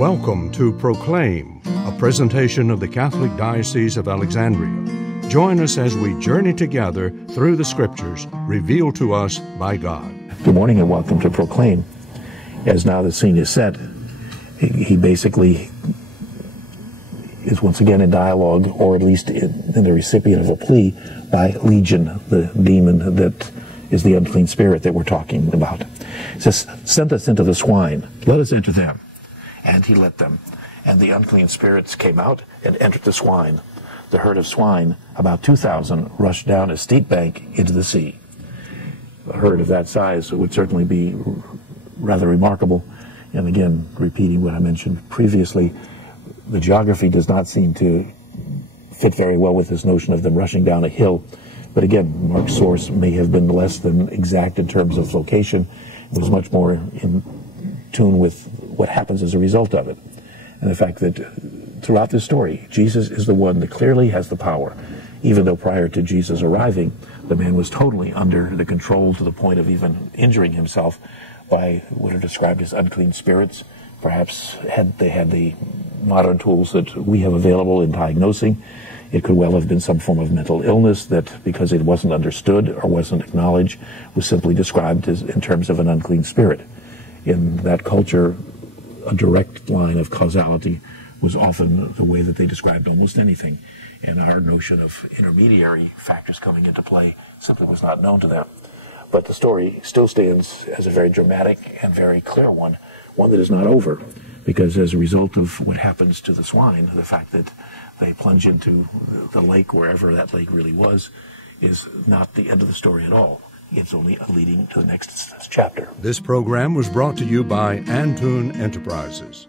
Welcome to Proclaim, a presentation of the Catholic Diocese of Alexandria. Join us as we journey together through the Scriptures revealed to us by God. Good morning and welcome to Proclaim. As now the scene is set, he basically is once again in dialogue, or at least in the recipient of a plea by Legion, the demon that is the unclean spirit that we're talking about. It says, "Send us into the swine, let us enter them." And he let them. And the unclean spirits came out and entered the swine. The herd of swine, about 2,000, rushed down a steep bank into the sea. A herd of that size would certainly be rather remarkable. And again, repeating what I mentioned previously, the geography does not seem to fit very well with this notion of them rushing down a hill. But again, Mark's source may have been less than exact in terms of location. It was much more in tune with what happens as a result of it. And the fact that throughout this story, Jesus is the one that clearly has the power, even though prior to Jesus arriving, the man was totally under the control to the point of even injuring himself by what are described as unclean spirits. Perhaps had they had the modern tools that we have available in diagnosing, it could well have been some form of mental illness that, because it wasn't understood or wasn't acknowledged, was simply described as in terms of an unclean spirit. In that culture, a direct line of causality was often the way that they described almost anything. And our notion of intermediary factors coming into play simply was not known to them. But the story still stands as a very dramatic and very clear one that is not over. Because as a result of what happens to the swine, the fact that they plunge into the lake, wherever that lake really was, is not the end of the story at all. It's only leading to the next chapter. This program was brought to you by Antoon Enterprises.